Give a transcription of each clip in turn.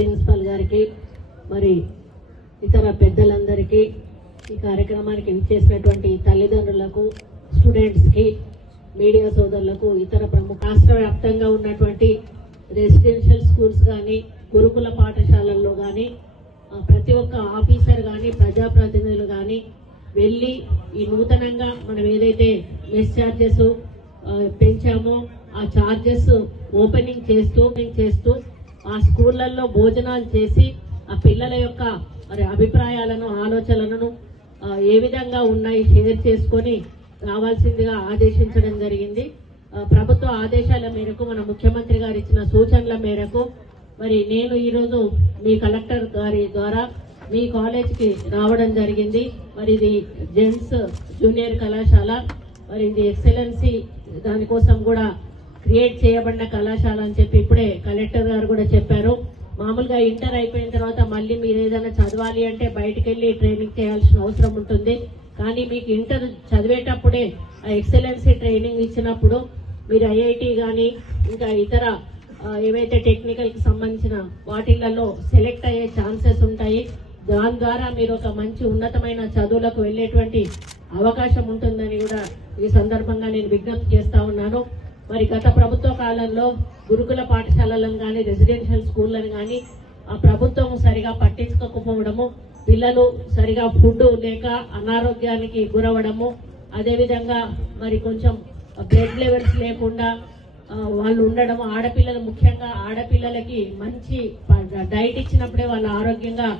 Principal గారికి మరి ఇతర పెద్దలందరికీ ఈ కార్యక్రమానికి ఇచ్చేసినటువంటి తల్లిదండ్రులకు, స్టూడెంట్స్కి, మీడియా సోదరులకు, ఇతర ప్రముఖ రాష్ట్ర వ్యాప్తంగా ఉన్నటువంటి రెసిడెన్షియల్ స్కూల్స్ కానీ, గురుకుల పాఠశాలల్లో కానీ ప్రతి ఒక్క ఆఫీసర్ కానీ, ప్రజాప్రతినిధులు కానీ వెళ్ళి ఈ నూతనంగా మనం ఏదైతే మెస్ ఛార్జెస్ పెంచామో ఆ ఛార్జెస్ ఓపెనింగ్ చేస్తూ ఆ స్కూళ్లలో భోజనాలు చేసి ఆ పిల్లల యొక్క మరి అభిప్రాయాలను, ఆలోచనలను ఏ విధంగా ఉన్నాయి షేర్ చేసుకొని రావాల్సిందిగా ఆదేశించడం జరిగింది. ప్రభుత్వ ఆదేశాల మేరకు మన ముఖ్యమంత్రి గారు ఇచ్చిన సూచనల మేరకు మరి నేను ఈరోజు మీ కలెక్టర్ గారి ద్వారా మీ కాలేజ్కి రావడం జరిగింది. మరి ఇది జెంట్స్ జూనియర్ కళాశాల, మరి ఇది ఎక్సలెన్సీ దానికోసం కూడా క్రియేట్ చేయబడిన కళాశాల అని చెప్పి ఇప్పుడే కలెక్టర్ గారు కూడా చెప్పారు. మామూలుగా ఇంటర్ అయిపోయిన తర్వాత మళ్ళీ మీరు ఏదైనా చదవాలి అంటే బయటకు వెళ్ళి ట్రైనింగ్ చేయాల్సిన అవసరం ఉంటుంది. కానీ మీకు ఇంటర్ చదివేటప్పుడే ఆ ఎక్సలెన్సీ ట్రైనింగ్ ఇచ్చినప్పుడు మీరు ఐఐటి కానీ ఇంకా ఇతర ఏవైతే టెక్నికల్కి సంబంధించిన వాటిలలో సెలెక్ట్ అయ్యే ఛాన్సెస్ ఉంటాయి. దాని ద్వారా మీరు ఒక మంచి ఉన్నతమైన చదువులకు వెళ్ళేటువంటి అవకాశం ఉంటుందని కూడా ఈ సందర్భంగా నేను విజ్ఞప్తి చేస్తా ఉన్నాను. మరి గత ప్రభుత్వ కాలంలో గురుకుల పాఠశాలలను కానీ, రెసిడెన్షియల్ స్కూళ్లను కానీ ఆ ప్రభుత్వం సరిగా పట్టించుకోకపోవడము, పిల్లలు సరిగా ఫుడ్ లేక అనారోగ్యానికి గురవడము, అదేవిధంగా మరి కొంచెం బ్లడ్ లెవెల్స్ లేకుండా వాళ్ళు ఉండడం, ఆడపిల్లలు ముఖ్యంగా ఆడపిల్లలకి మంచి డైట్ ఇచ్చినప్పుడే వాళ్ళు ఆరోగ్యంగా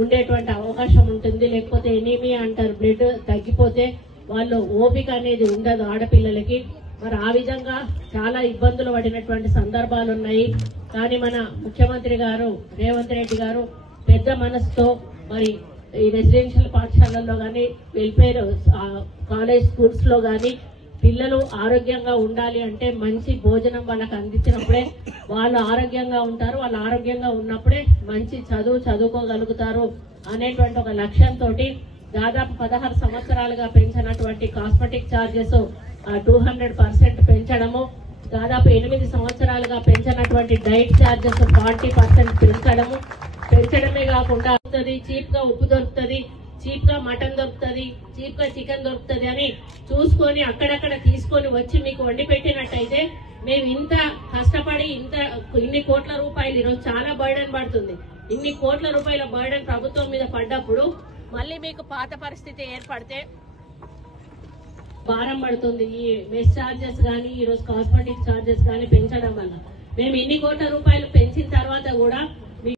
ఉండేటువంటి అవకాశం ఉంటుంది. లేకపోతే ఎనీమియా అంటారు, బ్లడ్ తగ్గిపోతే వాళ్ళు ఓపిక అనేది ఉండదు ఆడపిల్లలకి. మరి ఆ విధంగా చాలా ఇబ్బందులు పడినటువంటి సందర్భాలు ఉన్నాయి. కానీ మన ముఖ్యమంత్రి గారు రేవంత్ రెడ్డి గారు పెద్ద మనసుతో మరి ఈ రెసిడెన్షియల్ పాఠశాలల్లో కానీ, వెల్ఫేర్ కాలేజ్ స్కూల్స్ లో కానీ పిల్లలు ఆరోగ్యంగా ఉండాలి అంటే మంచి భోజనం వాళ్ళకి అందించినప్పుడే వాళ్ళు ఆరోగ్యంగా ఉంటారు. వాళ్ళు ఆరోగ్యంగా ఉన్నప్పుడే మంచి చదువుకోగలుగుతారు అనేటువంటి ఒక లక్ష్యంతో దాదాపు 16 సంవత్సరాలుగా పెంచినటువంటి కాస్మెటిక్ ఛార్జెస్ 200% పెంచడము, దాదాపు 8 సంవత్సరాలుగా పెంచినటువంటి డైట్ ఛార్జెస్ 40% పెంచడమే కాకుండా చీప్ గా ఉప్పు దొరుకుతుంది, చీప్ గా మటన్ దొరుకుతుంది, చీప్ గా చికెన్ దొరుకుతుంది అని చూసుకొని అక్కడక్కడ తీసుకొని వచ్చి మీకు వండి పెట్టినట్టయితే మేము ఇంత కష్టపడి ఇన్ని కోట్ల రూపాయలు ఈరోజు చాలా బర్డెన్ పడుతుంది. ఇన్ని కోట్ల రూపాయల బర్డెన్ ప్రభుత్వం మీద పడ్డప్పుడు మళ్ళీ మీకు పాత పరిస్థితి ఏర్పడితే భారం పడుతుంది. ఈ మెస్ ఛార్జెస్ కానీ, ఈరోజు కాస్మెటిక్ ఛార్జెస్ కానీ పెంచడం వల్ల మేము ఇన్ని కోట్ల రూపాయలు పెంచిన తర్వాత కూడా